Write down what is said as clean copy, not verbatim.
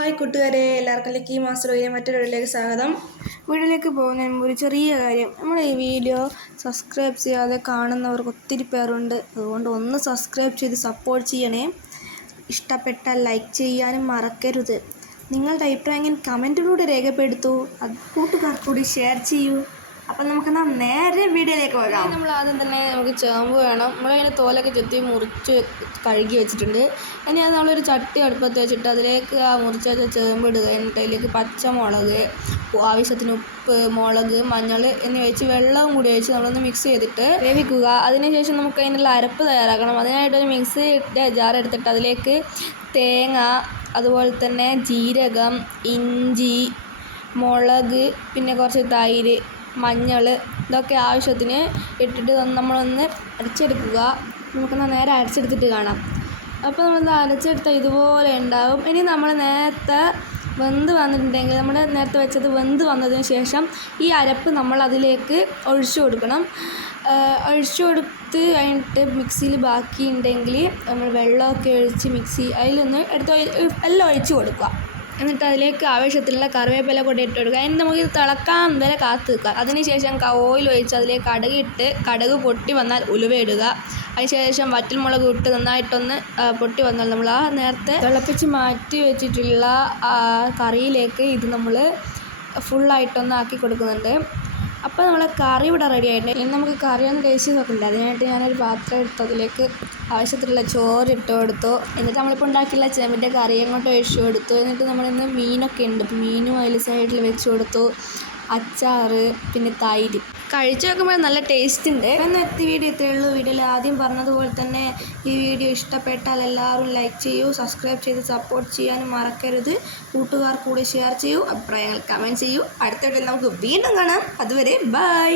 Hi കൂട്ടുകാരെ, എല്ലാവർക്കും ഈ മാസ്റ്റർ മറ്റൊരു വീഡിയോയിലേക്ക് സ്വാഗതം. വീഡിയോയിലേക്ക് പോകുന്നതിന് മുമ്പ് ഒരു ചെറിയ കാര്യം, നമ്മുടെ ഈ വീഡിയോ സബ്സ്ക്രൈബ് ചെയ്യാതെ കാണുന്നവർക്ക് ഒത്തിരി പേരുണ്ട്. അതുകൊണ്ട് ഒന്ന് സബ്സ്ക്രൈബ് ചെയ്ത് സപ്പോർട്ട് ചെയ്യണേ. ഇഷ്ടപ്പെട്ടാൽ ലൈക്ക് ചെയ്യാനും മറക്കരുത്. നിങ്ങളുടെ അഭിപ്രായം കമൻറ്റിലൂടെ രേഖപ്പെടുത്തൂ. അത് കൂട്ടുകാർക്ക് കൂടി ഷെയർ ചെയ്യൂ. അപ്പം നമുക്കെന്നാൽ നേരെ വീഡിയോയിലേക്ക് പോകാം. നമ്മൾ ആദ്യം തന്നെ നമുക്ക് ചേമ്പ് വേണം. നമ്മളതിൻ്റെ തോലൊക്കെ ചെത്തി മുറിച്ച് കഴുകി വെച്ചിട്ടുണ്ട്. ഇനി അത് നമ്മളൊരു ചട്ടി അടുപ്പത്ത് വെച്ചിട്ട് അതിലേക്ക് ആ മുറിച്ച് വെച്ച ചേമ്പ് ഇടുക. എന്നിട്ട് അതിലേക്ക് പച്ചമുളക്, ആവശ്യത്തിന് ഉപ്പ്, മുളക്, മഞ്ഞൾ എന്നിവ വെച്ച് വെള്ളവും കൂടി ഒഴിച്ച് നമ്മളൊന്ന് മിക്സ് ചെയ്തിട്ട് വേവിക്കുക. അതിനുശേഷം നമുക്ക് അതിനുള്ള അരപ്പ് തയ്യാറാക്കണം. അതിനായിട്ടൊരു മിക്സിയുടെ ജാർ എടുത്തിട്ട് അതിലേക്ക് തേങ്ങ, അതുപോലെ തന്നെ ജീരകം, ഇഞ്ചി, മുളക്, പിന്നെ കുറച്ച് തൈര്, മഞ്ഞൾ, ഇതൊക്കെ ആവശ്യത്തിന് ഇട്ടിട്ട് നമ്മളൊന്ന് അരച്ചെടുക്കുക. നമുക്കൊന്ന് നേരെ അരച്ചെടുത്തിട്ട് കാണാം. അപ്പോൾ നമ്മളത് അരച്ചെടുത്ത ഇതുപോലെ ഉണ്ടാവും. ഇനി നമ്മൾ നേരത്തെ വെന്ത് വന്നിട്ടുണ്ടെങ്കിൽ നമ്മുടെ നേരത്തെ വെച്ചത് വെന്ത് വന്നതിന് ശേഷം ഈ അരപ്പ് നമ്മൾ അതിലേക്ക് ഒഴിച്ചു കൊടുക്കണം. ഒഴിച്ചു കൊടുത്ത് കഴിഞ്ഞിട്ട് മിക്സിയിൽ ബാക്കി ഉണ്ടെങ്കിൽ നമ്മൾ വെള്ളമൊക്കെ ഒഴിച്ച് മിക്സി അതിലൊന്ന് എല്ലാം ഒഴിച്ച് കൊടുക്കുക. എന്നിട്ട് അതിലേക്ക് ആവശ്യത്തിനുള്ള കറിവേപ്പില കൂടി ഇട്ട് കൊടുക്കുക. അതിന് നമുക്ക് ഇത് തിളക്കാൻ വരെ കാത്ത് നിൽക്കുക. അതിനുശേഷം ഓയിൽ ഒഴിച്ച് അതിലേക്ക് കടുകിട്ട് കടുക് പൊട്ടി വന്നാൽ ഉലുവ ഇടുക. അതിനുശേഷം വറ്റൽമുളക് ഇട്ട് നന്നായിട്ടൊന്ന് പൊട്ടി വന്നാൽ നമ്മൾ ആ നേരത്തെ തിളപ്പിച്ച് മാറ്റി വെച്ചിട്ടുള്ള കറിയിലേക്ക് ഇത് നമ്മൾ ഫുള്ളായിട്ടൊന്ന് ആക്കി കൊടുക്കുന്നുണ്ട്. അപ്പോൾ നമ്മളെ കറി ഇവിടെ റെഡി ആയിട്ടുണ്ട്. ഇനി നമുക്ക് കറി ഒന്ന് ടേസ്റ്റ് നോക്കണ്ടേ. അതിനായിട്ട് ഞാനൊരു പാത്രം എടുത്തു, അതിലേക്ക് ആവശ്യത്തിലുള്ള ചോറ് ഇട്ട് കൊടുത്തു. എന്നിട്ട് നമ്മളിപ്പോൾ ഉണ്ടാക്കിയുള്ള ചേമ്പിൻ്റെ കറി അങ്ങോട്ട് ഒഴിച്ചു കൊടുത്തു. എന്നിട്ട് നമ്മളിന്ന് മീനൊക്കെ ഉണ്ട്, അപ്പോൾ മീനും അതിൽ സൈഡിൽ വെച്ച് കൊടുത്തു. അച്ചാർ, പിന്നെ തൈര്. കഴിച്ചു നോക്കുമ്പോൾ നല്ല ടേസ്റ്റ് ഉണ്ട്. ഇന്നത്തെ വീഡിയോ ഇത്രയേ ഉള്ളൂ. വീഡിയോയിൽ ആദ്യം പറഞ്ഞതുപോലെ തന്നെ ഈ വീഡിയോ ഇഷ്ടപ്പെട്ടാൽ എല്ലാവരും ലൈക്ക് ചെയ്യൂ, സബ്സ്ക്രൈബ് ചെയ്ത് സപ്പോർട്ട് ചെയ്യാനും മറക്കരുത്. കൂട്ടുകാർ കൂടി ഷെയർ ചെയ്യൂ, അഭിപ്രായങ്ങൾ കമൻറ്റ് ചെയ്യൂ. അടുത്ത വീഡിയോയിൽ നമുക്ക് വീണ്ടും കാണാം. അതുവരെ ബൈ.